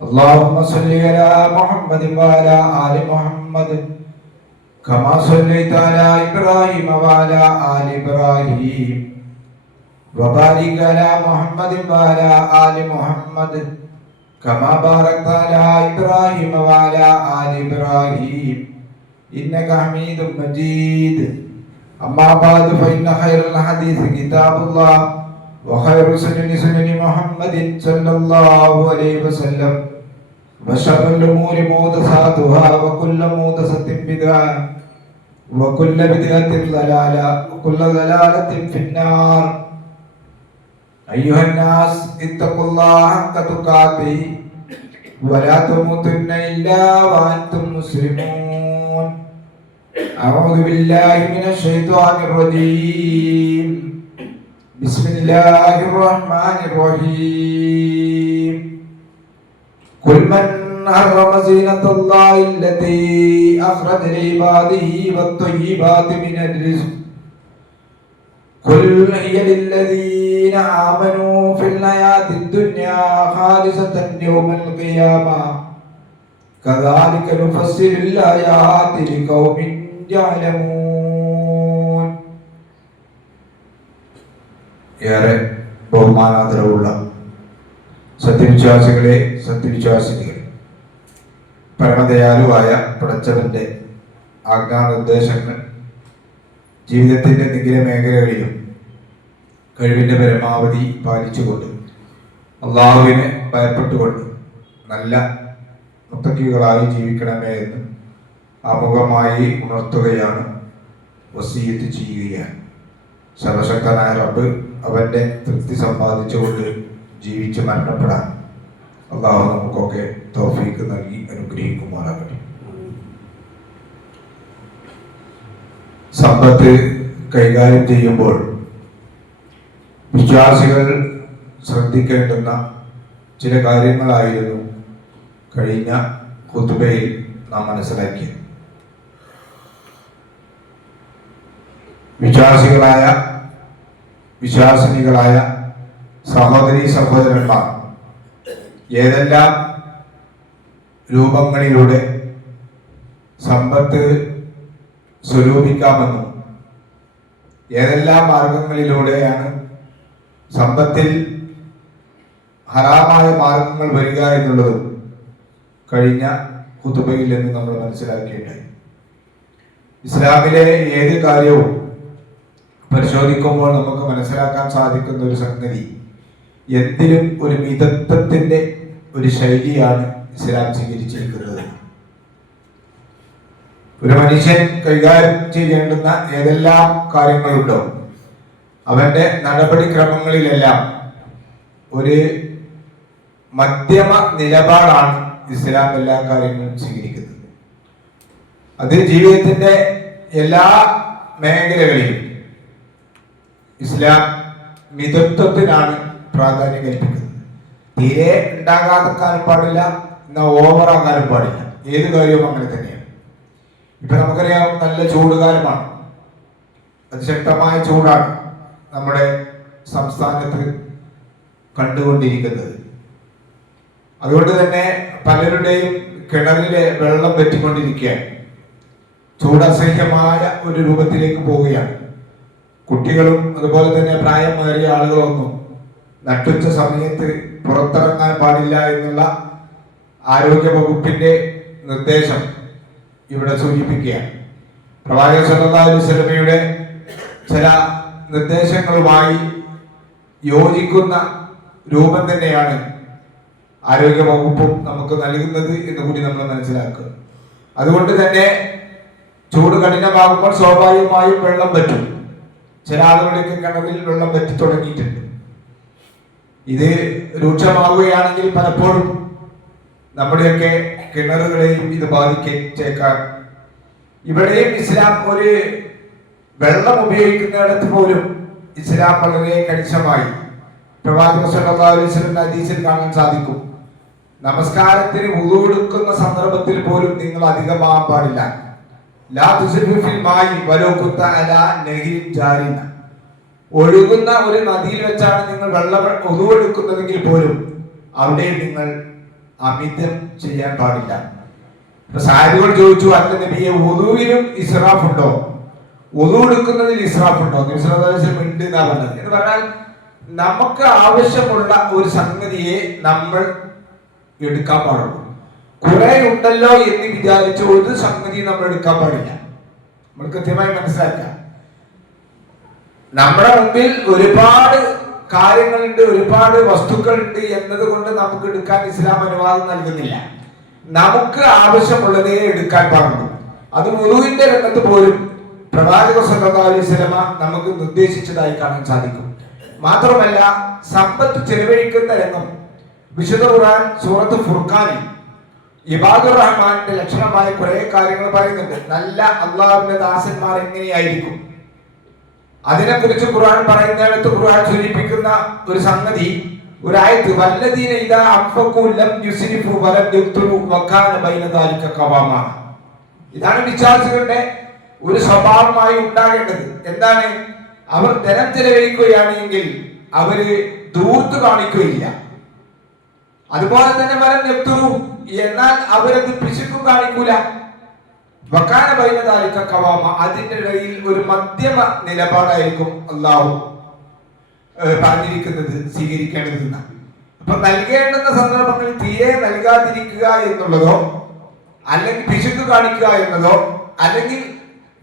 اللهم صل على محمد وعلى آل محمد كما صليت على إبراهيم وعلى آل إبراهيم وبارك على محمد وعلى آل محمد كما باركت على إبراهيم وعلى آل إبراهيم إنك حميد مجيد. أما بعد فإن خير الحديث كتاب الله وخير سنن محمد صلى الله عليه وسلم وشر الأمور محدثاتها وكل محدثة بدعة وكل بدعة ضلالة وكل ضلالة في النار. أيها الناس اتقوا الله حق تقاته ولا تموتن إلا وأنتم مسلمون. أعوذ بالله من الشيطان الرجيم. بسم الله الرحمن الرحيم. قل من حرم زينة الله التي أخرج لعباده والطيبات من الرزق قل هي للذين آمنوا في الحياة الدنيا خالصة يوم القيامة كذلك نفصل الآيات لقوم يعلمون. ഏറെ ബഹുമാനാദരവുള്ള സത്യവിശ്വാസികളെ, സത്യവിശ്വാസിനികൾ, പരമദയാലുവായ പടച്ചവന്റെ ആജ്ഞാനിർദ്ദേശങ്ങൾ ജീവിതത്തിന്റെ നിഖില മേഖലകളിലും കഴിവിന്റെ പരമാവധി പാലിച്ചുകൊണ്ട് അള്ളാഹുവിനെ ഭയപ്പെട്ടുകൊണ്ട് നല്ല മുത്തക്കികളായി ജീവിക്കണമേ എന്ന് ആമുഖമായി ഉണർത്തുകയാണ്, വസിയത്ത് ചെയ്യുകയാണ്. സർവശക്തനായ റബ്ബ് അവന്റെ തൃപ്തി സമ്പാദിച്ചുകൊണ്ട് ജീവിച്ച് മരണപ്പെടാൻ അള്ളാഹു നമുക്കൊക്കെ തൗഫീക്ക് നൽകി അനുഗ്രഹിക്കുമാറാകട്ടെ. സമ്പത്ത് കൈകാര്യം ചെയ്യുമ്പോൾ വിശ്വാസികൾ ശ്രദ്ധിക്കേണ്ടുന്ന ചില കാര്യങ്ങളായിരുന്നു കഴിഞ്ഞ ഖുതുബയിൽ നാം മനസ്സിലാക്കിയത്. വിശ്വാസിനികളായ സഹോദരീ സഹോദരന്മാർ ഏതെല്ലാം രൂപങ്ങളിലൂടെ സമ്പത്ത് സ്വരൂപിക്കാമെന്നും ഏതെല്ലാം മാർഗങ്ങളിലൂടെയാണ് സമ്പത്തിൽ ഹറാമായ മാർഗങ്ങൾ വരിക എന്നുള്ളതും കഴിഞ്ഞ ഖുതുബയിൽ നിന്ന് നമ്മൾ മനസ്സിലാക്കിയിട്ടുണ്ടായി. ഇസ്ലാമിലെ ഏത് കാര്യവും പരിശോധിക്കുമ്പോൾ നമുക്ക് മനസ്സിലാക്കാൻ സാധിക്കുന്ന ഒരു സംഗതി, എന്തിനും ഒരു മിതത്വത്തിന്റെ ഒരു ശൈലിയാണ് ഇസ്ലാം സ്വീകരിച്ചിരിക്കുന്നത്. ഒരു മനുഷ്യൻ കൈകാര്യം ചെയ്യേണ്ടുന്ന ഏതെല്ലാം കാര്യങ്ങളുണ്ടോ അവന്റെ നടപടിക്രമങ്ങളിലെല്ലാം ഒരു മധ്യമ നിലപാടാണ് ഇസ്ലാം എല്ലാ കാര്യങ്ങളും സ്വീകരിക്കുന്നത്. അത് ജീവിതത്തിന്റെ എല്ലാ മേഖലകളിലും ഇസ്ലാം മിതത്വത്തിനാണ് പ്രാധാന്യം കൽപ്പിക്കുന്നത്. തീരെ ഉണ്ടാകാതെക്കാനും പാടില്ല, എന്നാൽ ഓവറാകാനും പാടില്ല. ഏത് കാര്യവും അങ്ങനെ തന്നെയാണ്. ഇപ്പൊ നമുക്കറിയാം, നല്ല ചൂടുകാലമാണ്, അതിശക്തമായ ചൂടാണ് നമ്മുടെ സംസ്ഥാനത്ത് കണ്ടുകൊണ്ടിരിക്കുന്നത്. അതുകൊണ്ട് തന്നെ പലരുടെയും കിണറിലെ വെള്ളം വറ്റിക്കൊണ്ടിരിക്കുകയാണ്. ചൂടസഹ്യമായ ഒരു രൂപത്തിലേക്ക് പോവുകയാണ്. കുട്ടികളും അതുപോലെ തന്നെ പ്രായമേറിയ ആളുകളൊന്നും നട്ടുച്ച സമയത്ത് പുറത്തിറങ്ങാൻ പാടില്ല എന്നുള്ള ആരോഗ്യ വകുപ്പിന്റെ നിർദ്ദേശം ഇവിടെ സൂചിപ്പിക്കുകയാണ്. പ്രവാചകൻ സല്ലല്ലാഹു അലൈഹി വസല്ലമയുടെ ചില നിർദ്ദേശങ്ങളുമായി യോജിക്കുന്ന രൂപം തന്നെയാണ് ആരോഗ്യ വകുപ്പും നമുക്ക് നൽകുന്നത് എന്ന് കൂടി നമ്മൾ മനസ്സിലാക്കുക. അതുകൊണ്ട് തന്നെ ചൂട് കഠിനമാകുമ്പോൾ സ്വാഭാവികമായും വെള്ളം പറ്റും. ചില ആളുകളുടെയൊക്കെ കിണറിൽ വെള്ളം പറ്റി തുടങ്ങിയിട്ടുണ്ട്. ഇത് രൂക്ഷമാവുകയാണെങ്കിൽ പലപ്പോഴും നമ്മുടെയൊക്കെ കിണറുകളെയും ഇത് ബാധിച്ചേക്കാം. ഇവിടെയും ഇസ്ലാം ഒരു വെള്ളം ഉപയോഗിക്കുന്നിടത്ത് പോലും ഇസ്ലാം വളരെ കണിശമായി പ്രവാചകൻ സല്ലല്ലാഹു അലൈഹി വസല്ലം ഹദീസിൽ കാണാൻ സാധിക്കും. നമസ്കാരത്തിന് വുളു എടുക്കുന്ന സന്ദർഭത്തിൽ പോലും നിങ്ങൾ അധികമാകാൻ പാടില്ല. ലാ തുസ്രിഫു ഫിൽ മായി വലൗ കുന്ത അലാ നഹ്രിൻ ജാരിൻ. ഒഴുകുന്ന ഒരു നദിയിൽ വെച്ചാണ് നിങ്ങൾ വെള്ളം വുളു എടുക്കുന്നതെങ്കിൽ പോലും അവിടെ നിങ്ങൾ അമിതം ചെയ്യാൻ പാടില്ല. ഇപ്പൊ സാഹിബുകൾ ചോദിച്ചു, അല്ല നബിയെ വുദൂവിലും ഇസ്രാഫ് ഉണ്ടോ, വുദൂ എടുക്കുന്നതിൽ ഇസ്രാഫ് ഉണ്ടോ? നബി സല്ലല്ലാഹു അലൈഹി വസല്ലം ഉണ്ട് എന്നാ പറഞ്ഞത്. എന്ന് പറഞ്ഞാൽ നമുക്ക് ആവശ്യമുള്ള ഒരു സംഗതിയെ നമ്മൾ എടുക്കാൻ പാടുള്ളൂ. കുറെ ഉണ്ടല്ലോ എന്ന് വിചാരിച്ച് ഒരു സംഗതി നമ്മൾ എടുക്കാൻ പാടില്ല. നമ്മൾ കൃത്യമായി മനസ്സിലാക്കാം. നമ്മുടെ മുമ്പിൽ ഒരുപാട് കാര്യങ്ങളുണ്ട്, ഒരുപാട് വസ്തുക്കളുണ്ട് എന്നതുകൊണ്ട് നമുക്ക് എടുക്കാൻ ഇസ്ലാം അനുവാദം നൽകുന്നില്ല. നമുക്ക് ആവശ്യമുള്ളതേ എടുക്കാൻ പാടുള്ളൂ. അത് വുദൂഇന്റെ രംഗത്ത് പോലും പ്രവാചകൻ സല്ലല്ലാഹു അലൈഹി വസല്ലമ നമുക്ക് നിർദ്ദേശിച്ചതായി കാണാൻ സാധിക്കും. മാത്രമല്ല, സമ്പത്ത് ചെലവഴിക്കുന്ന രംഗം വിശുദ്ധ ഖുർആൻ സൂറത്ത് ഫുർഖാനിൽ ഇബാദുർ റഹ്മാന്റെ ലക്ഷണമായ കുറെ കാര്യങ്ങൾ പറയുന്നുണ്ട്. നല്ല അള്ളാഹുവിന്റെ ദാസന്മാർ എങ്ങനെയായിരിക്കും, അതിനെക്കുറിച്ച് ഖുർആൻ പറയുന്നിടത്ത് ഖുർആൻ സൂചിപ്പിക്കുന്ന ഒരു സംഗതി, ഒരു ആയത്ത്, വല്ലദീന ഇദാ അൻഫഖു ലം യുസ്രിഫു വലം യഖ്തുറു വകാന ബൈന ദാലിക ഖവാമ. ഇതാണ് വിശ്വാസികളുടെ ഒരു സ്വഭാവമായി ഉണ്ടാകേണ്ടത്. എന്താണ്? അവർ ധനം ചെലവഴിക്കുകയാണെങ്കിൽ അവര് ധൂർത്ത് കാണിക്കുകയില്ല. അതുപോലെ തന്നെ വലം യഖ്തുറു, എന്നാൽ അവരത് പിശുക്കും കാണിക്കൂല. വകാന ബൈന ദാലിക ഖവാമ, അതിന്റെ ഇടയിൽ ഒരു മധ്യമ നിലപാടായിരിക്കും അല്ലാഹു പറഞ്ഞിരിക്കുന്നത്, സ്വീകരിക്കേണ്ടതെന്ന്. അപ്പൊ നൽകേണ്ടുന്ന സന്ദർഭങ്ങളിൽ തീരെ നൽകാതിരിക്കുക എന്നുള്ളതോ, അല്ലെങ്കിൽ പിശുക്ക് കാണിക്കുക എന്നതോ, അല്ലെങ്കിൽ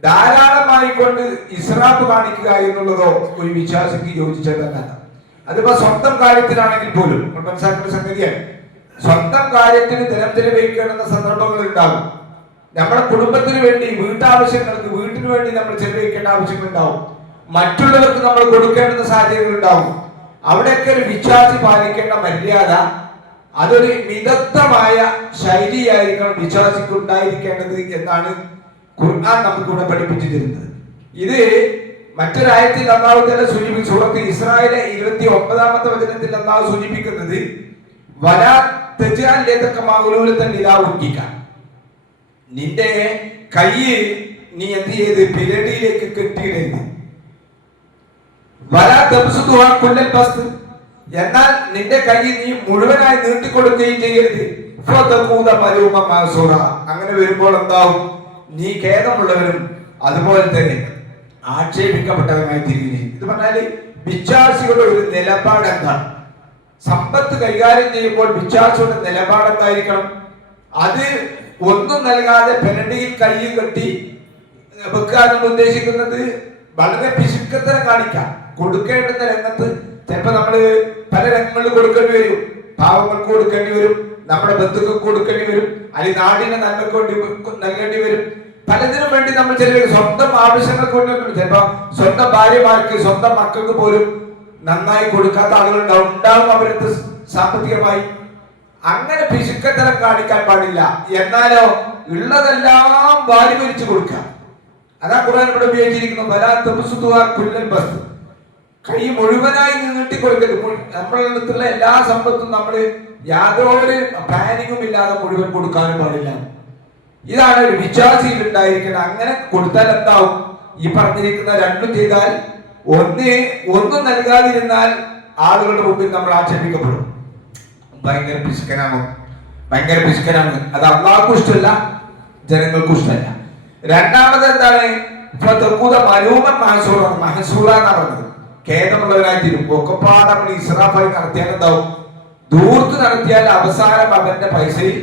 ധാരാളമായി കൊണ്ട് ഇസ്രാഫ് കാണിക്കുക എന്നുള്ളതോ ഒരു വിശ്വാസിക്ക് യോജിച്ചതല്ല. അതിപ്പോ സ്വന്തം കാര്യത്തിനാണെങ്കിൽ പോലും മനസ്സിലാക്കുന്ന സംഗതിയാണ്. സ്വന്തം കാര്യത്തിന് ധനം ചെലവഴിക്കേണ്ടുന്ന സന്ദർഭങ്ങൾ ഉണ്ടാകും. നമ്മുടെ കുടുംബത്തിന് വേണ്ടി, വീട്ടാവശ്യങ്ങൾക്ക്, വീട്ടിന് വേണ്ടി നമ്മൾ ചെലവഴിക്കേണ്ട ആവശ്യങ്ങൾ ഉണ്ടാവും. മറ്റുള്ളവർക്ക് നമ്മൾ കൊടുക്കേണ്ടുന്ന സാഹചര്യങ്ങൾ ഉണ്ടാവും. അവിടെയൊക്കെ ഒരു വിശ്വാസി പാലിക്കേണ്ട മര്യാദ, അതൊരു മിതത്വമായ ശൈലിയായിരിക്കണം വിശ്വാസിക്ക് ഉണ്ടായിരിക്കേണ്ടത് എന്നാണ് ഖുർആൻ നമുക്കിവിടെ പഠിപ്പിച്ചു തരുന്നത്. ഇത് മറ്റൊരായത്തിൽ അല്ലാഹു തആല സൂചിപ്പിച്ചു. സൂറത്ത് ഇസ്രായേലിലെ 29-ാമത്തെ വചനത്തിൽ അല്ലാഹു സൂചിപ്പിക്കുന്നത്, വലാ തജ്അൽ യദക മഗ്ലൂലതൻ ഇലാ ഉക്കിക, നിന്റെ കൈ നീ എന്ത് ചെയ്ത് പിരടിയിലേക്ക് കെട്ടിയിടരുത്. വലാ തബ്സുതുഹാ കുല്ലൽ ബസ്ത്, എന്നാൽ നിന്റെ കൈ നീ മുഴുവനായി നീട്ടിക്കൊടുക്കുകയും ചെയ്യരുത്. ഫതഖൂദ മലൂമ മഅസൂറ, അങ്ങനെ വരുമ്പോൾ എന്താവും? നീ ഖേദമുള്ളവരും അതുപോലെ തന്നെ ആക്ഷേപിക്കപ്പെട്ടവരുമായി തീരുകയും. ഇത് പറഞ്ഞാല് വിശ്വാസികളുടെ ഒരു നിലപാട് എന്താണ്? സമ്പത്ത് കൈകാര്യം ചെയ്യുമ്പോൾ വിശ്വാസിയുടെ നിലപാട് എന്തായിരിക്കണം? അത് ഒന്നും നൽകാതെ പെരടിയിൽ കൈ കെട്ടി വെക്കുക എന്ന് ഉദ്ദേശിക്കുന്നത് വളരെ പിശുക്കത്തരം കാണിക്കാം. കൊടുക്കേണ്ടുന്ന രംഗത്ത് ചിലപ്പോ നമ്മള് പല രംഗങ്ങളിൽ കൊടുക്കേണ്ടി വരും. പാവങ്ങൾക്ക് കൊടുക്കേണ്ടി വരും, നമ്മുടെ ബന്ധുക്കൾക്ക് കൊടുക്കേണ്ടി വരും, അല്ലെങ്കിൽ നാടിന്റെ നന്മയ്ക്ക് വേണ്ടി നൽകേണ്ടി വരും. പലതിനും വേണ്ടി നമ്മൾ ചില സ്വന്തം ആവശ്യങ്ങൾക്ക് വേണ്ടി, ചിലപ്പോ സ്വന്തം ഭാര്യമാർക്ക്, സ്വന്തം മക്കൾക്ക് പോലും നന്നായി കൊടുക്കാത്ത ആളുകൾ ഉണ്ടാവും അവരടുത്ത് സാമ്പത്തികമായി. അങ്ങനെ പിശുക്കത്തരം കാണിക്കാൻ പാടില്ല. എന്നാലോ ഉള്ളതെല്ലാം വാരി വലിച്ചു കൊടുക്കുക. അതാ ഖുർആൻ ഇവിടെ ഉപയോഗിച്ചിരിക്കുന്നത്, വലാ തബ്സുതുഹാ കുല്ലൽ ബസ്ത്, കൈ മുഴുവനായി നീട്ടിക്കൊടുക്കരുത്. നമ്മളുടെ അടുത്തുള്ള എല്ലാ സമ്പത്തും നമ്മൾ യാതൊരു പ്ലാനിങ്ങും ഇല്ലാതെ മുഴുവൻ കൊടുക്കാനും പാടില്ല. ഇതാണ് ഒരു വിശ്വാസിയിൽ ഉണ്ടായിരിക്കുന്നത്. അങ്ങനെ കൊടുത്താൽ എന്താവും? ഈ പറഞ്ഞിരിക്കുന്ന രണ്ടും ചെയ്താൽ, ഒന്നും നൽകാതിരുന്നാൽ ആളുകളുടെ മുമ്പിൽ നമ്മൾ ആക്ഷേപിക്കപ്പെടും. ഭയങ്കര പിശുക്കനാണ്. അത് അള്ളാഹുക്കും ഇഷ്ടമല്ല, ജനങ്ങൾക്കും ഇഷ്ടമല്ല. രണ്ടാമത് എന്താണ്? മഹസൂറ എന്നാ പറഞ്ഞത്, ഖേദമുള്ളവരായി തീരും. ഒക്കെപ്പാട് നമ്മൾ ഇസ്രാഫായി നടത്തിയാൽ എന്താവും? ദൂർത്ത് നടത്തിയാൽ അവസാനം അവന്റെ പൈസയിൽ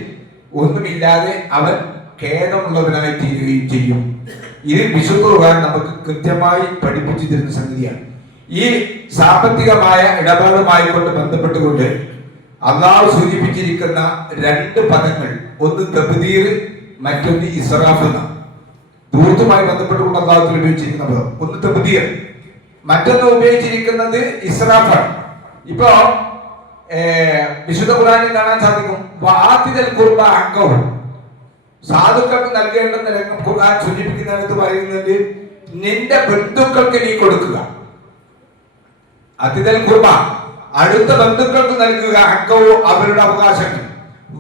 ഒന്നുമില്ലാതെ അവൻ ഖേദമുള്ളവനായി തീരുകയും ചെയ്യും. ഇത് വിശുദ്ധ ഖുർആൻ നമുക്ക് കൃത്യമായി പഠിപ്പിച്ചു തരുന്ന സംഗതിയാണ്. ഈ സാമ്പത്തികമായ ഇടപാടുമായി കൊണ്ട് ബന്ധപ്പെട്ടുകൊണ്ട് അല്ലാഹു സൂചിപ്പിച്ചിരിക്കുന്ന രണ്ട് പദങ്ങൾ, ഒന്ന് തബ്ദീർ, മറ്റൊന്ന് ഇസ്രാഫ് എന്നാണ്. ദൂർത്തുമായി ബന്ധപ്പെട്ടുകൊണ്ട് അല്ലാഹു ഉപയോഗിച്ചിരിക്കുന്ന പദം ഒന്ന് തബ്ദീർ, മറ്റൊന്ന് ഉപയോഗിച്ചിരിക്കുന്നത് ഇസ്രാഫാണ്. ഇപ്പോ വിശുദ്ധ ഖുർആനിൽ കാണാൻ സാധിക്കും, വാതിദൽ ഖുർബ ഹഖഹു, സാധുക്കൾക്ക് നൽകേണ്ടെന്ന രംഗം ഖുർആൻ സൂചിപ്പിക്കുന്നിടത്ത് പറയുന്നത്, നിന്റെ ബന്ധുക്കൾക്ക് നീ കൊടുക്കുക. അതിദൽ ഖുർബ, അടുത്ത ബന്ധുക്കൾക്ക് നൽകുക. ഹഖഹു, അവരുടെ അവകാശങ്ങൾ.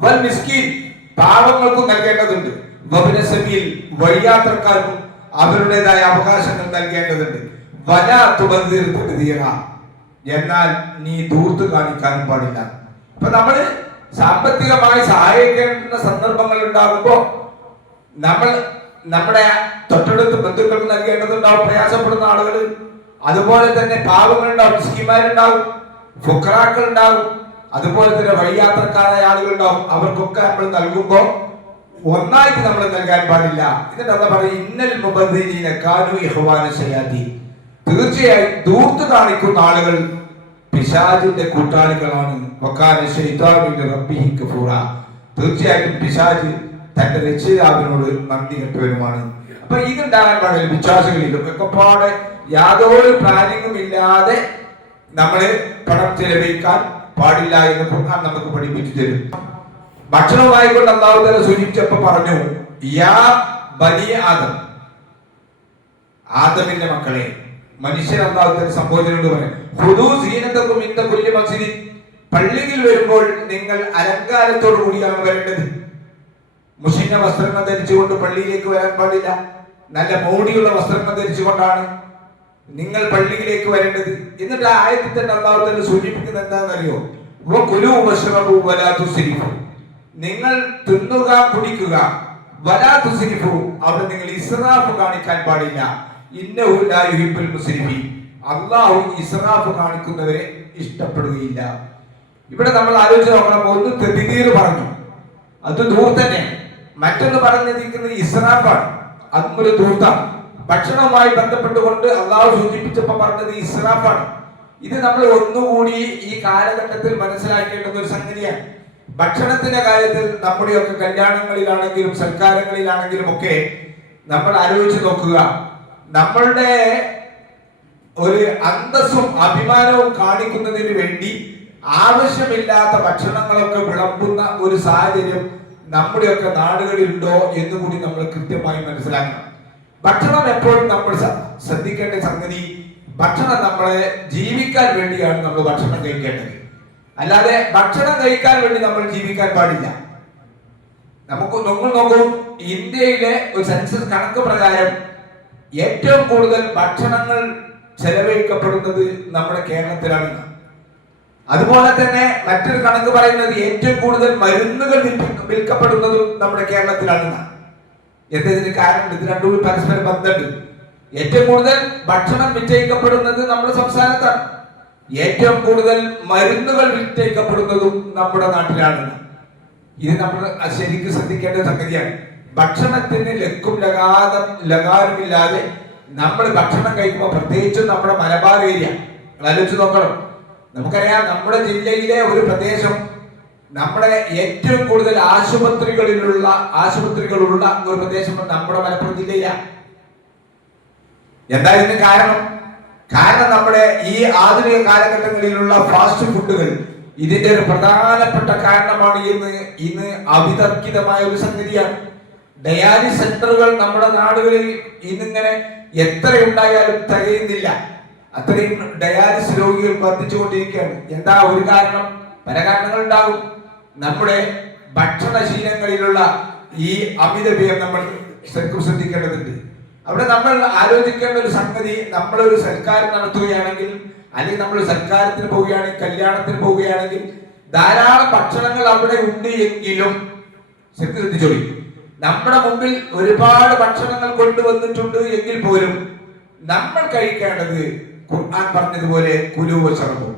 വൽ മിസ്കീൻ, പാവങ്ങൾക്കും നൽകേണ്ടതുണ്ട്. വബ്ന സബീൽ, വഴിയാത്രക്കാർക്കും അവരുടേതായ അവകാശങ്ങൾ നൽകേണ്ടതുണ്ട്. വലാ തുബദ്ദിർ തബ്ദീറ, എന്നാൽ നീ ദൂർത്ത് കാണിക്കാനും പാടില്ല. അപ്പൊ നമ്മള് സാമ്പത്തികമായി സഹായിക്കേണ്ട സന്ദർഭങ്ങൾ ഉണ്ടാകുമ്പോൾ നമ്മൾ നമ്മുടെ തൊട്ടടുത്ത് ബന്ധുക്കൾക്ക് നൽകേണ്ടതുണ്ടാവും, പ്രയാസപ്പെടുന്ന ആളുകൾ. അതുപോലെ തന്നെ പാവങ്ങളുണ്ടാവും, മിസ്കിന്മാരുണ്ടാവും, ഫുഖറാക്കൾ ഉണ്ടാവും, അതുപോലെ തന്നെ വഴിയാത്രക്കാരായ ആളുകൾ ഉണ്ടാവും. അവർക്കൊക്കെ നമ്മൾ നൽകുമ്പോൾ ഒന്നായിട്ട് നമ്മൾ നൽകാൻ പാടില്ല. എന്നിട്ട് എന്താ പറയുക, ഇന്നൽ മുബദ്ദിരീന കാനൂ ഇഖ്വാന ശയാത്തീൻ, തീർച്ചയായും ദൂർത്ത് കാണിക്കുന്ന ആളുകൾ പിശാചിന്റെ കൂട്ടാളികളാണ്. വകാന ശൈത്താനു ലിറബ്ബിഹി കഫൂറ, തീർച്ചയായിട്ടും പിശാച് തന്റെ രക്ഷിതാവിനോട് നന്ദി കെട്ടവരുമാണ്. അപ്പൊ ഇതുണ്ടാകാൻ പാടില്ല. വിശ്വാസികളിലും ഒക്കെപ്പാടെ യാതൊരു പ്ലാനിങ്ങും ഇല്ലാതെ നമ്മള് പണം ചെലവഴിക്കാൻ പാടില്ല എന്ന് ഖുർആൻ നമുക്ക് പഠിപ്പിച്ചു തരും. ഭക്ഷണവുമായി കൊണ്ട് അല്ലാഹു തആല സൂചിപ്പിച്ചപ്പോ പറഞ്ഞു, യാ ബനി ആദം, ആദമിന്റെ മക്കളെ, മനുഷ്യൻ അല്ലാഹു തആല സംബോധനയോട് പറയും, ഖുദൂ സീനതകും ഇൻദ കുല്ലി മസ്ജിദ്, പള്ളിയിൽ വരുമ്പോൾ നിങ്ങൾ അലങ്കാരത്തോടു കൂടിയാണ് വരേണ്ടത്. മുഷിഞ്ഞ വസ്ത്രങ്ങൾ ധരിച്ചുകൊണ്ട് പള്ളിയിലേക്ക് വരാൻ പാടില്ല. നല്ല മോടിയുള്ള വസ്ത്രങ്ങൾ ധരിച്ചുകൊണ്ടാണ് നിങ്ങൾ പള്ളിയിലേക്ക് വരേണ്ടത്. എന്നിട്ട് ആ ആയത്തിൽ തന്നെ അല്ലാഹു തആല സൂചിപ്പിക്കുന്നത് എന്താണെന്നറിയോ, വകുലൂ വശ്റബൂ വലാ തുസ്രിഫൂ, നിങ്ങൾ തിന്നുക കുടിക്കുക, വലാ തുസ്രിഫൂ, അവിടെ നിങ്ങൾ ഇസ്റാഫ് കാണിക്കാൻ പാടില്ല. ഇന്നഹു ലാ യുഹിബ്ബുൽ മുസ്രിഫീൻ, അല്ലാഹു ഇസ്റാഫ് കാണിക്കുന്നവരെ ഇഷ്ടപ്പെടുകയില്ല. ഇവിടെ നമ്മൾ ആലോചിച്ച് നോക്കണം. ഒന്ന് തെബീർ പറഞ്ഞു, അത് ദൂർ തന്നെ. മറ്റൊന്ന് പറഞ്ഞിരിക്കുന്നത് ഇസ്റാഫാണ്, അതും ഒരു ദൂർത്താണ്. ഭക്ഷണവുമായി ബന്ധപ്പെട്ടുകൊണ്ട് അള്ളാഹു സൂചിപ്പിച്ചപ്പോൾ പറഞ്ഞത് ഇസ്റാഫാണ്. ഇത് നമ്മൾ ഒന്നുകൂടി ഈ കാലഘട്ടത്തിൽ മനസ്സിലാക്കേണ്ടുന്ന ഒരു സംഗതിയാണ്. ഭക്ഷണത്തിന്റെ കാര്യത്തിൽ നമ്മുടെയൊക്കെ കല്യാണങ്ങളിലാണെങ്കിലും സൽക്കാരങ്ങളിലാണെങ്കിലും ഒക്കെ നമ്മൾ ആലോചിച്ച് നോക്കുക. നമ്മളുടെ ഒരു അന്തസ്സും അഭിമാനവും കാണിക്കുന്നതിന് വേണ്ടി ആവശ്യമില്ലാത്ത ഭക്ഷണങ്ങളൊക്കെ വിളമ്പുന്ന ഒരു സാഹചര്യം നമ്മുടെയൊക്കെ നാടുകളിലുണ്ടോ എന്നുകൂടി നമ്മൾ കൃത്യമായി മനസ്സിലാക്കണം. ഭക്ഷണം എപ്പോഴും നമ്മൾ ശ്രദ്ധിക്കേണ്ട സംഗതി, ഭക്ഷണം നമ്മളെ ജീവിക്കാൻ വേണ്ടിയാണ് നമ്മൾ ഭക്ഷണം കഴിക്കേണ്ടത്. അല്ലാതെ ഭക്ഷണം കഴിക്കാൻ വേണ്ടി നമ്മൾ ജീവിക്കാൻ പാടില്ല. നമുക്ക് നമ്മൾ നോക്കൂ, ഇന്ത്യയിലെ ഒരു സെൻസസ് കണക്ക് പ്രകാരം ഏറ്റവും കൂടുതൽ ഭക്ഷണങ്ങൾ ചെലവഴിക്കപ്പെടുന്നത് നമ്മുടെ കേരളത്തിലാണ്. അതുപോലെ തന്നെ മറ്റൊരു കണക്ക് പറയുന്നത് ഏറ്റവും കൂടുതൽ മരുന്നുകൾ വിൽക്കപ്പെടുന്നതും നമ്മുടെ കേരളത്തിലാണ്. എന്നതിന് കാരണം ഇത് രണ്ടും പരസ്പരം ബന്ധമുണ്ട്. ഏറ്റവും കൂടുതൽ ഭക്ഷണം വിറ്റഴിക്കപ്പെടുന്നത് നമ്മുടെ സംസ്ഥാനത്താണ്, ഏറ്റവും കൂടുതൽ മരുന്നുകൾ വിറ്റഴിക്കപ്പെടുന്നതും നമ്മുടെ നാട്ടിലാണ്. ഇത് നമ്മൾ ശരിക്കും ശ്രദ്ധിക്കേണ്ട സംഗതിയാണ്. ഭക്ഷണത്തിന് ലക്കും ലകാരമില്ലാതെ നമ്മൾ ഭക്ഷണം കഴിക്കുമ്പോൾ, പ്രത്യേകിച്ചും നമ്മുടെ മലബാർ ഏരിയ ആലോചിച്ച് നോക്കണം. നമുക്കറിയാം, നമ്മുടെ ജില്ലയിലെ ഒരു പ്രദേശം, നമ്മുടെ ഏറ്റവും കൂടുതൽ ആശുപത്രികളുള്ള ഒരു പ്രദേശം നമ്മുടെ മലപ്പുറം ജില്ലയിലാണ്. എന്താ ഇതിന് കാരണം? നമ്മുടെ ഈ ആധുനിക കാലഘട്ടങ്ങളിലുള്ള ഫാസ്റ്റ് ഫുഡുകൾ ഇതിന്റെ ഒരു പ്രധാനപ്പെട്ട കാരണമാണ് ഇന്ന് അവിതർക്കിതമായ ഒരു സംഗതിയാണ്. ഡയാലിസിസ് സെന്ററുകൾ നമ്മുടെ നാടുകളിൽ ഇന്നിങ്ങനെ എത്ര ഉണ്ടായാലും തികയുന്നില്ല. അത്രയും ഡയാലിസിസ് രോഗികൾ വർദ്ധിച്ചുകൊണ്ടിരിക്കുകയാണ്. എന്താ ഒരു കാരണം? പല കാരണങ്ങൾ ഉണ്ടാകും. നമ്മുടെ ഭക്ഷണശീലങ്ങളിലുള്ള ഈ അമിതവ്യയം നമ്മൾ ശ്രദ്ധിക്കേണ്ടതുണ്ട്. അവിടെ നമ്മൾ ആലോചിക്കേണ്ട ഒരു സംഗതി, നമ്മളൊരു സൽക്കാരം നടത്തുകയാണെങ്കിൽ, അല്ലെങ്കിൽ നമ്മൾ സൽക്കാരത്തിന് പോവുകയാണെങ്കിൽ, കല്യാണത്തിന് പോവുകയാണെങ്കിൽ ധാരാളം ഭക്ഷണങ്ങൾ അവിടെ ഉണ്ട് എങ്കിലും ശ്രദ്ധിച്ചോളി, നമ്മുടെ മുമ്പിൽ ഒരുപാട് ഭക്ഷണങ്ങൾ കൊണ്ടുവന്നിട്ടുണ്ട് എങ്കിൽ പോലും നമ്മൾ കഴിക്കേണ്ടത് ഖുർആൻ പറഞ്ഞതുപോലെ കുലൂ വശ്റബൂ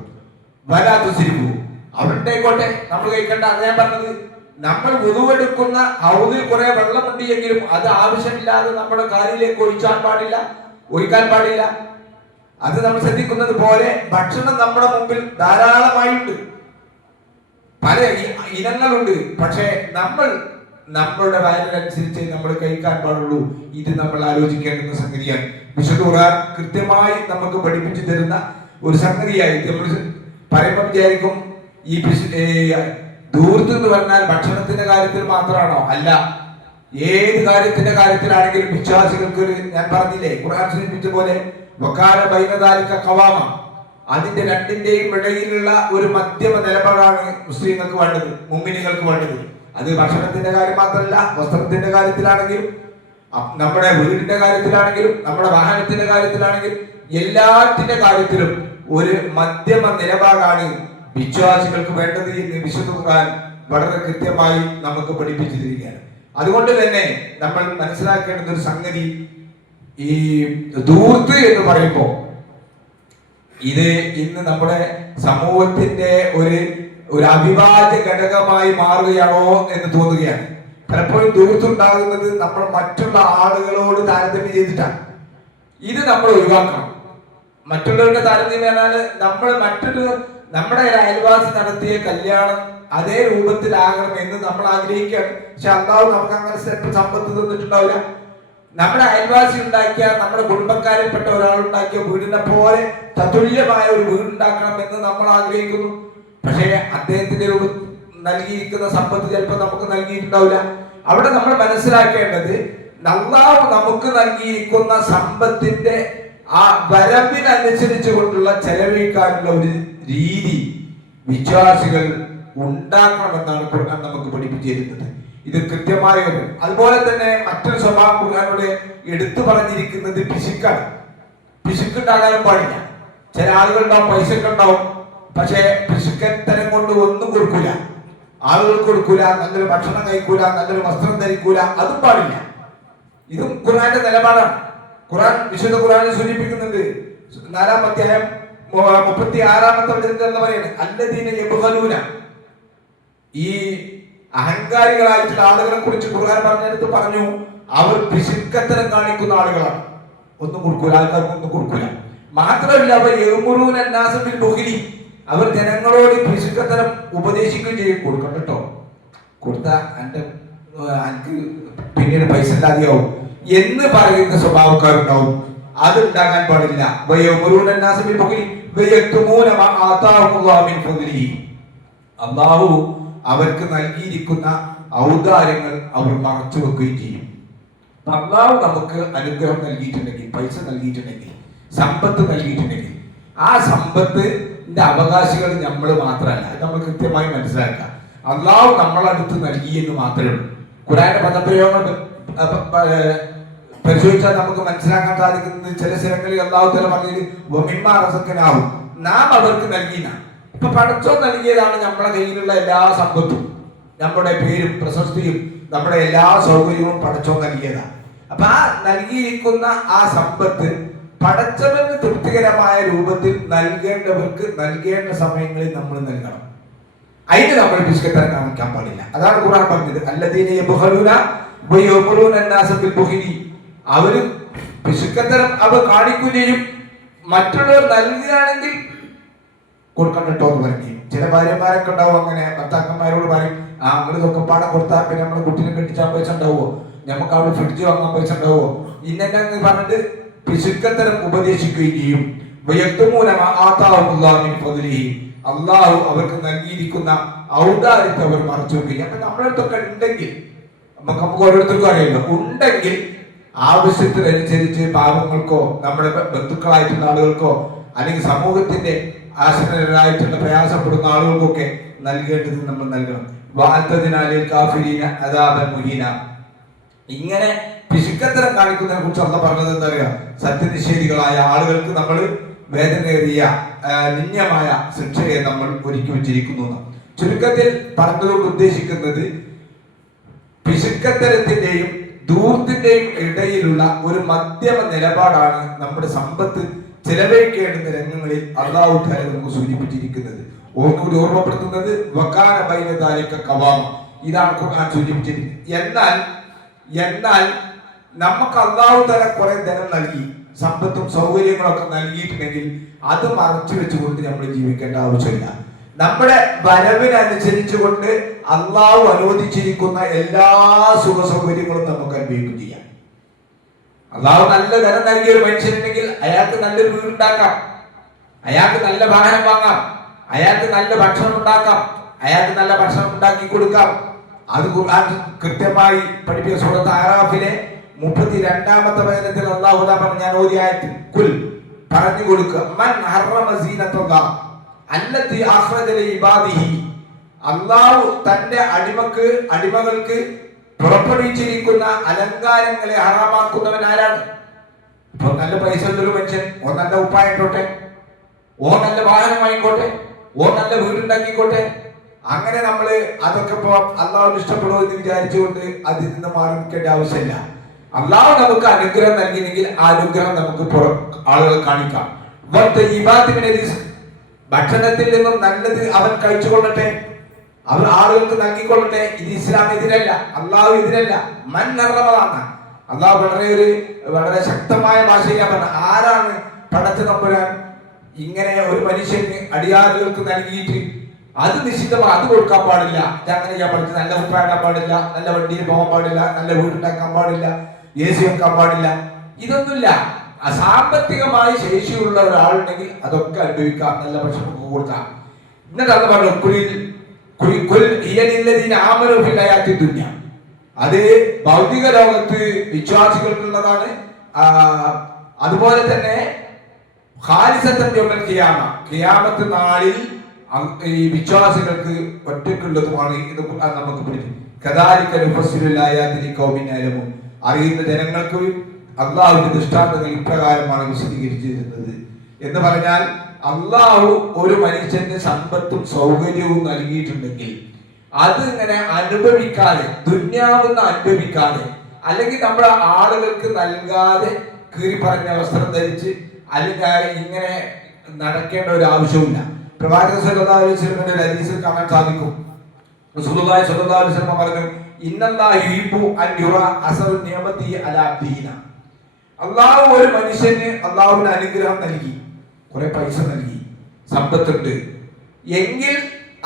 വലാ തുസ്രിഫൂ, അവരുടെക്കോട്ടെ നമ്മൾ കഴിക്കേണ്ട. അത് ഞാൻ പറഞ്ഞത്, നമ്മൾ വുദുവെടുക്കുന്ന ഹൗദിൽ കുറെ വെള്ളമുണ്ട് എങ്കിലും അത് ആവശ്യമില്ലാതെ നമ്മുടെ കാലിലേക്ക് ഒഴിക്കാൻ പാടില്ല. അത് നമ്മൾ ശ്രദ്ധിക്കുന്നത് പോലെ ഭക്ഷണം നമ്മുടെ മുമ്പിൽ ധാരാളമായിട്ടുണ്ട്, പല ഇനങ്ങളുണ്ട്. പക്ഷേ നമ്മളുടെ വയറിനനുസരിച്ച് നമ്മൾ കഴിക്കാൻ പാടുള്ളൂ. ഇത് നമ്മൾ ആലോചിക്കേണ്ടുന്ന സംഗതിയാണ്. വിശുദ്ധ ഖുർആൻ കൃത്യമായി നമുക്ക് പഠിപ്പിച്ചു തരുന്ന ഒരു സംഗതിയായി. നമ്മൾ പറയുമ്പോൾ വിചാരിക്കും ഈ ദൂർത്ത് എന്ന് പറഞ്ഞാൽ ഭക്ഷണത്തിന്റെ കാര്യത്തിൽ മാത്രമാണോ? അല്ല, ഏത് കാര്യത്തിന്റെ കാര്യത്തിലാണെങ്കിലും വിശ്വാസികൾക്ക് ഞാൻ പറഞ്ഞില്ലേ, ഖുർആൻ സൂചിപ്പിച്ച പോലെ വകാന ബൈന ദാലിക ഖവാമ, അതിന്റെ രണ്ടിന്റെയും ഇടയിലുള്ള ഒരു മധ്യമ നിലപാടാണ് മുസ്ലിങ്ങൾക്ക് വേണ്ടത്, മുഅ്മിനീങ്ങൾക്ക് വേണ്ടത്. അത് ഭക്ഷണത്തിന്റെ കാര്യം മാത്രമല്ല, വസ്ത്രത്തിന്റെ കാര്യത്തിലാണെങ്കിലും, നമ്മുടെ വീടിന്റെ കാര്യത്തിലാണെങ്കിലും, നമ്മുടെ വാഹനത്തിന്റെ കാര്യത്തിലാണെങ്കിലും, എല്ലാത്തിന്റെ കാര്യത്തിലും ഒരു മധ്യമ നിലപാടാണ് വിശ്വാസികൾക്ക് വേണ്ടത് എന്ന് വിശുദ്ധ ഖുർആൻ വളരെ കൃത്യമായി നമുക്ക് പഠിപ്പിച്ചിരിക്കുകയാണ്. അതുകൊണ്ട് തന്നെ നമ്മൾ മനസ്സിലാക്കേണ്ടുന്ന ഒരു സംഗതി, ഈ ധൂർത്ത് എന്ന് പറയുമ്പോൾ ഇത് ഇന്ന് നമ്മുടെ സമൂഹത്തിന്റെ ഒരു അവിഭാജ്യ ഘടകമായി മാറുകയാണോ എന്ന് തോന്നുകയാണ്. പലപ്പോഴും ധൂർത്തുണ്ടാകുന്നത് നമ്മൾ മറ്റുള്ള ആളുകളോട് താരതമ്യം ചെയ്തിട്ടാണ്. ഇത് നമ്മൾ ഒഴിവാക്കണം. മറ്റുള്ളവരുടെ താരതമ്യം പറഞ്ഞാൽ നമ്മുടെ ഒരു അയൽവാസി നടത്തിയ കല്യാണം അതേ രൂപത്തിലാകണം എന്ന് നമ്മൾ ആഗ്രഹിക്കുകയാണ്. പക്ഷെ അല്ലാഹു നമുക്ക് അങ്ങനെ സമ്പത്ത് തന്നിട്ടുണ്ടാവില്ല. നമ്മുടെ അയൽവാസി ഉണ്ടാക്കിയ, നമ്മുടെ കുടുംബക്കാരിൽപ്പെട്ട ഒരാൾ ഉണ്ടാക്കിയ വീടിനെ പോലെ തതുല്യമായ ഒരു വീടുണ്ടാക്കണം എന്ന് നമ്മൾ ആഗ്രഹിക്കുന്നു. പക്ഷേ അദ്ദേഹത്തിന്റെ നൽകിയിരിക്കുന്ന സമ്പത്ത് ചിലപ്പോൾ നമുക്ക് നൽകിയിട്ടുണ്ടാവില്ല. അവിടെ നമ്മൾ മനസ്സിലാക്കേണ്ടത്, അല്ലാഹു നമുക്ക് നൽകിയിരിക്കുന്ന സമ്പത്തിന്റെ ആ വരവിനനുസരിച്ച് കൊണ്ടുള്ള ചെലവഴിക്കാനുള്ള ഒരു രീതി വിശ്വാസികൾ ഉണ്ടാക്കണമെന്നാണ് ഖുർആൻ നമുക്ക് പഠിപ്പിച്ചിരുന്നത്. ഇത് കൃത്യമായ അതുപോലെ തന്നെ മറ്റൊരു സ്വഭാവം ഖുർആനോട് എടുത്തു പറഞ്ഞിരിക്കുന്നത് പിശുക്കാണ്. പിശുക്കുണ്ടാകാനും പാടില്ല. ചില ആളുകളുണ്ടാവും, പൈസ ഒക്കെ ഉണ്ടാവും, പക്ഷെ പിശുക്കത്തരം കൊണ്ട് ഒന്നും കൊടുക്കൂല, ആളുകൾക്ക് കൊടുക്കൂല, നല്ലൊരു ഭക്ഷണം കഴിക്കൂല, നല്ലൊരു വസ്ത്രം ധരിക്കൂല, അതും പാടില്ല. ഇതും ഖുർആന്റെ നിലപാടാണ്. വിശുദ്ധ ഖുർആനിൽ സൂചിപ്പിക്കുന്നുണ്ട്. 4-ാം അധ്യായം 36-ാമത്തെ വചനത്തിൽ എന്ന് പറയുന്നത്, അല്ലദീന യബ്ഖലൂന, ഈ അഹങ്കാരികളായിട്ടുള്ള ആളുകളെ കുറിച്ച് ഖുർആൻ പറഞ്ഞെടുത്ത് പറഞ്ഞു, അവർ പിശുക്കത്തരം കാണിക്കുന്ന ആളുകളാണ്. ഒന്നും കൊടുക്കൂല, ആൾക്കാർക്ക് ഒന്നും കൊടുക്കൂല. മാത്രമല്ല, അവർ യഅ്മുറൂന അന്നാസ ബിൽ ബുഖ്ലി, അവർ ജനങ്ങളോട് പിശുക്കത്തരം ഉപദേശിക്കുകയും ചെയ്യും. കൊടുക്കണം കേട്ടോ, കൊടുത്താ എനിക്ക് പിന്നീട് പൈസ ഇല്ലാതെയാവും എന്ന് പറയുന്ന സ്വഭാവക്കാരുണ്ടാവും. അത് ഉണ്ടാകാൻ പാടില്ല. അല്ലാഹു അവർക്ക് നൽകിയിരിക്കുന്ന ഔദാര്യങ്ങൾ അവർ മറച്ചു വെക്കുകയും ചെയ്യും. അല്ലാഹു നമുക്ക് അനുഗ്രഹം നൽകിയിട്ടുണ്ടെങ്കിൽ, പൈസ നൽകിയിട്ടുണ്ടെങ്കിൽ, സമ്പത്ത് നൽകിയിട്ടുണ്ടെങ്കിൽ, ആ സമ്പത്തിന്റെ അവകാശികൾ നമ്മൾ മാത്രമല്ല. അത് നമ്മൾ കൃത്യമായി മനസ്സിലാക്കുക. അല്ലാഹു നമ്മളടുത്ത് നൽകിയെന്ന് മാത്രമേ ഉള്ളൂ. ഖുർആന്റെ പദപ്രയോഗങ്ങൾ പരിശോധിച്ചാൽ നമുക്ക് മനസ്സിലാക്കാൻ സാധിക്കുന്നത്, ചില സ്ഥലങ്ങളിൽ അല്ലാഹു തആല പറഞ്ഞത് വമിമ്മാ റസഖനാഹും, നാം അവർക്ക് നൽകിയ. ഇപ്പൊ പടച്ചോൻ നൽകിയതാണ് നമ്മുടെ കയ്യിലുള്ള എല്ലാ സമ്പത്തും, നമ്മുടെ പേരും പ്രശസ്തിയും നമ്മുടെ എല്ലാ സൗകര്യവും പടച്ചോൻ നൽകിയതാണ്. അപ്പൊ ആ നൽകിയിരിക്കുന്ന ആ സമ്പത്ത് പടച്ചവന് തൃപ്തികരമായ രൂപത്തിൽ നൽകേണ്ടവർക്ക് നൽകേണ്ട സമയങ്ങളിൽ നമ്മൾ നൽകണം. അതിന് നമ്മൾ പിശുക്കത്തരം കാണിക്കാൻ പാടില്ല. അതാണ് ഖുർആൻ പറഞ്ഞത്, അല്ലദീന യബ്ഖലൂന വയഅ്മുറൂന അന്നാസ ബിൽ ബുഖ്ലി, അവര് പിശുക്കത്തരം അവർ കാണിക്കുകയും മറ്റുള്ളവർ നൽകുകയാണെങ്കിൽ കൊടുക്കണം കേട്ടോ എന്ന് പറയും. ചില ഭാര്യമാരൊക്കെ ഉണ്ടാവും അങ്ങനെ, ഭർത്താക്കന്മാരോട് പറയും, നമ്മള് ഇതൊക്കെ പാടം കൊടുത്താൽ പിന്നെ നമ്മുടെ കുട്ടീനെ കെട്ടിച്ചാൻ പൈസ ഉണ്ടാവുമോ, നമുക്ക് അവിടെ ഫ്രിഡ്ജ് വാങ്ങാൻ പൈസ ഉണ്ടാവുമോ, ഇന്നെന്നെ പറഞ്ഞിട്ട് പിശുക്കത്തരം ഉപദേശിക്കുകയും ചെയ്യും. അല്ലാഹു അവർക്ക് നൽകിയിരിക്കുന്ന ഔദാര്യത്തെ അവർ മറച്ചു വെക്കുകയും. അപ്പൊ നമ്മുടെ അടുത്തൊക്കെ ഉണ്ടെങ്കിൽ, നമുക്ക് ഓരോരുത്തർക്കും അറിയില്ല, ഉണ്ടെങ്കിൽ ആവശ്യത്തിനനുസരിച്ച് പാവങ്ങൾക്കോ നമ്മുടെ ബന്ധുക്കളായിട്ടുള്ള ആളുകൾക്കോ അല്ലെങ്കിൽ സമൂഹത്തിന്റെ ആശ്രയരായിട്ടുള്ള പ്രയാസപ്പെടുന്ന ആളുകൾക്കൊക്കെ നൽകേണ്ടത് നമ്മൾ നൽകണം. ഇങ്ങനെ പിശുക്കത്തരം കാണിക്കുന്നതിനെ കുറിച്ച് അല്ല പറഞ്ഞത് എന്താ പറയുക, സത്യനിഷേധികളായ ആളുകൾക്ക് നമ്മൾ വേദനയേറിയ നിന്ദ്യമായ ശിക്ഷയെ നമ്മൾ ഒരുക്കി വെച്ചിരിക്കുന്നു. ചുരുക്കത്തിൽ പറഞ്ഞതുകൊണ്ട് ഉദ്ദേശിക്കുന്നത്, പിശുക്കത്തരത്തിന്റെയും ധൂർത്തിന്റെയും ഇടയിലുള്ള ഒരു മധ്യമ നിലപാടാണ് നമ്മുടെ സമ്പത്ത് ചെലവഴിക്കേണ്ടുന്ന രംഗങ്ങളിൽ അല്ലാഹു തആല നമുക്ക് സൂചിപ്പിച്ചിരിക്കുന്നത്. ഒന്നുകൂടി ഓർമ്മപ്പെടുത്തുന്നത്, വകാന ബൈന ദാലിക ഖവാമ, ഇതാണ് ഖുർആൻ സൂചിപ്പിച്ചിരിക്കുന്നത്. എന്നാൽ നമുക്ക് അല്ലാഹു തആല കുറെ ധനം നൽകി, സമ്പത്തും സൗകര്യങ്ങളൊക്കെ നൽകിയിട്ടുണ്ടെങ്കിൽ അത് മറച്ചു വെച്ചുകൊണ്ട് നമ്മൾ ജീവിക്കേണ്ട ആവശ്യമില്ല. നമ്മുടെ വരവിനനുസരിച്ച് കൊണ്ട് അല്ലാഹു അനുവദിച്ചിരിക്കുന്ന എല്ലാ സുഖ സൗകര്യങ്ങളും നമുക്ക് അനുഭവിക്കുകയും ചെയ്യാം. അല്ലാഹു നല്ല ധനം നൽകിയ ഒരു മനുഷ്യനുണ്ടെങ്കിൽ അയാൾക്ക് നല്ലൊരു വീടുണ്ടാക്കാം, അയാൾക്ക് നല്ല വാഹനം വാങ്ങാം, അയാൾക്ക് നല്ല ഭക്ഷണം ഉണ്ടാക്കാം, അയാൾക്ക് നല്ല ഭക്ഷണം ഉണ്ടാക്കി കൊടുക്കാം. അത് ഖുർആൻ കൃത്യമായി പഠിപ്പിച്ച സൂറത്ത് അറാഫിലെ 32-ാമത്തെ വചനത്തിൽ അല്ലാഹു തആല പറഞ്ഞ ഞാൻ ഓതിയ ആയത്ത്, കുൽ പറഞ്ഞു കൊടുക്കുക, മൻ ഹറമ സീനത്തുല്ലാഹ് അല്ലതി അഖ്റജ ലിഇബാദിഹി, അല്ലാഹു തന്റെ അടിമകൾക്ക് പുറപ്പെടുവിച്ചിരിക്കുന്ന അലങ്കാരങ്ങളെ ഹറാമാക്കുന്നവൻ ആരാണ്? ഇപ്പൊ നല്ല പൈസ ഉള്ളൊരു മനുഷ്യൻ ഓ നല്ല ഉപ്പായിട്ടോട്ടെ, ഓ നല്ല വാഹനം വാങ്ങിക്കോട്ടെ, ഓ നല്ല വീടുണ്ടാക്കിക്കോട്ടെ, അങ്ങനെ നമ്മൾ അതൊക്കെ ഇപ്പൊ അള്ളാഹു ഇഷ്ടപ്പെടുമോ എന്ന് വിചാരിച്ചുകൊണ്ട് അതിൽ നിന്ന് മാറി നിൽക്കേണ്ട ആവശ്യമില്ല. അള്ളാഹു നമുക്ക് അനുഗ്രഹം നൽകിയെങ്കിൽ ആ അനുഗ്രഹം നമുക്ക് ആളുകൾ കാണിക്കാം. ഭക്ഷണത്തിൽ നിന്നും നല്ലത് അവൻ കഴിച്ചുകൊള്ളട്ടെ, അവർ ആളുകൾക്ക് നൽകിക്കൊള്ളട്ടെ. ഇത് ഇസ്ലാം എതിരല്ല, അള്ളാഹു എതിരല്ല. മൻറമതാണ് അള്ളാഹു വളരെ ശക്തമായ ഭാഷയിലാണ് പറഞ്ഞത്. ആരാണ് പടച്ചു തമ്പുരാൻ ഇങ്ങനെ ഒരു മനുഷ്യന് അടിയാറുകൾക്ക് നൽകിയിട്ട് അത് നിശ്ചിതമാണ്, അത് കൊടുക്കാൻ പാടില്ല, അങ്ങനെ ചെയ്യാൻ പാടില്ല, നല്ല ഉപ്പാടാൻ പാടില്ല, നല്ല വണ്ടിയിൽ പോകാൻ പാടില്ല, നല്ല വീടുണ്ടാക്കാൻ പാടില്ല, AC വെക്കാൻ പാടില്ല, ഇതൊന്നുമില്ല. സാമ്പത്തികമായി ശേഷിയുള്ള ഒരാളുണ്ടെങ്കിൽ അതൊക്കെ അനുഭവിക്കാം, നല്ല ഭക്ഷണം കൊടുക്കാം. എന്നിട്ട് അത് പറഞ്ഞു അത് ഭൗതിക ലോകത്ത് വിശ്വാസികൾക്കുള്ളതാണ്. അതുപോലെ തന്നെ ഖിയാമത്ത് നാളിൽ ഈ വിശ്വാസികൾക്ക് ഒറ്റക്കുള്ളതുമാണ്. ഇത് നമുക്ക് പഠിക്കും. അറിയുന്ന ജനങ്ങൾക്ക് അള്ളാഹുവിന്റെ ദൃഷ്ടാന്തങ്ങൾ ഇപ്രകാരമാണ് വിശദീകരിച്ചിരുന്നത് എന്ന് പറഞ്ഞാൽ, അള്ളാഹു ഒരു മനുഷ്യന് സമ്പത്തും സൗകര്യവും നൽകിയിട്ടുണ്ടെങ്കിൽ അത് ഇങ്ങനെ അനുഭവിക്കാതെ, ദുന്യാവെന്ന് അനുഭവിക്കാതെ, അല്ലെങ്കിൽ നമ്മുടെ ആളുകൾക്ക് നൽകാതെ കീറി പറഞ്ഞ വസ്ത്രം ധരിച്ച് അല്ലെങ്കിൽ ഇങ്ങനെ നടക്കേണ്ട ഒരു ആവശ്യമില്ല. പ്രവാചകൻ സല്ലല്ലാഹു അലൈഹി വസല്ലമയുടെ ഒരു ഹദീസിൽ കാണാൻ സാധിക്കും. റസൂലുള്ളാഹി സ്വല്ലല്ലാഹു അലൈഹി വസല്ലം പറഞ്ഞു, ഇന്നല്ലാഹു യുഹിബ്ബു അൻ യുറാ അസറു നിഅമതി അലാ അബ്ദിന. അള്ളാഹു ഒരു മനുഷ്യന് അള്ളാഹുവിന് അനുഗ്രഹം നൽകി, കുറെ പൈസ നൽകി, സമ്പത്തുണ്ട് എങ്കിൽ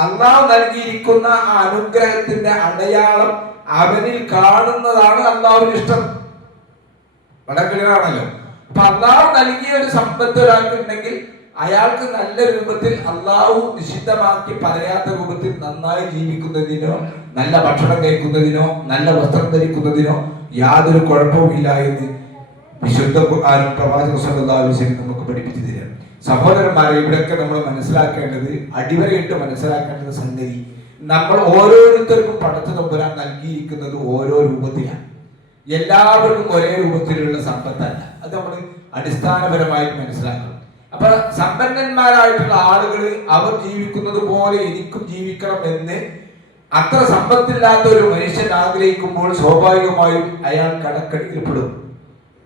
അള്ളാഹു നൽകിയിരിക്കുന്ന ആ അനുഗ്രഹത്തിന്റെ അടയാളം അവനിൽ കാണുന്നതാണ് അള്ളാഹുവിന് ഇഷ്ടം. വളരെ ക്ലിയർ ആണല്ലോ. അപ്പൊ അള്ളാഹു നൽകിയ ഒരു സമ്പത്ത് ഒരാൾക്ക് ഉണ്ടെങ്കിൽ അയാൾക്ക് നല്ല രൂപത്തിൽ അള്ളാഹു നിഷിദ്ധമാക്കി പറയാത്ത രൂപത്തിൽ നന്നായി ജീവിക്കുന്നതിനോ, നല്ല ഭക്ഷണം കഴിക്കുന്നതിനോ, നല്ല വസ്ത്രം ധരിക്കുന്നതിനോ യാതൊരു കുഴപ്പവുമില്ല എന്ന് വിശുദ്ധ ഖുർആനും പ്രവാചക സല്ലല്ലാഹു അലൈഹി വസല്ലം നമുക്ക് പഠിപ്പിച്ചു തരാം. സഹോദരന്മാരെ, ഇവിടെയൊക്കെ നമ്മൾ മനസ്സിലാക്കേണ്ടത്, അടിവരയിട്ട് മനസ്സിലാക്കേണ്ടത് സംഗതി, നമ്മൾ ഓരോരുത്തർക്കും പടച്ച തമ്പുരാൻ നൽകിയിരിക്കുന്നത് ഓരോ രൂപത്തിലാണ്. എല്ലാവർക്കും ഒരേ രൂപത്തിലുള്ള സമ്പത്തല്ല. അത് നമ്മൾ അടിസ്ഥാനപരമായിട്ട് മനസ്സിലാക്കണം. അപ്പൊ സമ്പന്നന്മാരായിട്ടുള്ള ആളുകൾ അവർ ജീവിക്കുന്നത് പോലെ എനിക്കും ജീവിക്കണം എന്ന് അത്ര സമ്പത്തില്ലാത്ത ഒരു മനുഷ്യൻ ആഗ്രഹിക്കുമ്പോൾ സ്വാഭാവികമായും അയാൾ കടക്കടിയിൽപ്പെടും.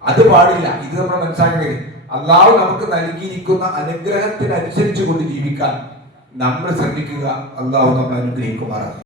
അത് പാടില്ല. ഇത് നമ്മൾ മനസ്സിലാക്കുന്നത്, അള്ളാഹു നമുക്ക് നൽകിയിരിക്കുന്ന അനുഗ്രഹത്തിനനുസരിച്ച് കൊണ്ട് ജീവിക്കാൻ നമ്മൾ ശ്രമിക്കുക. അള്ളാഹു നമ്മൾ അനുഗ്രഹിക്കുമാറാണ്.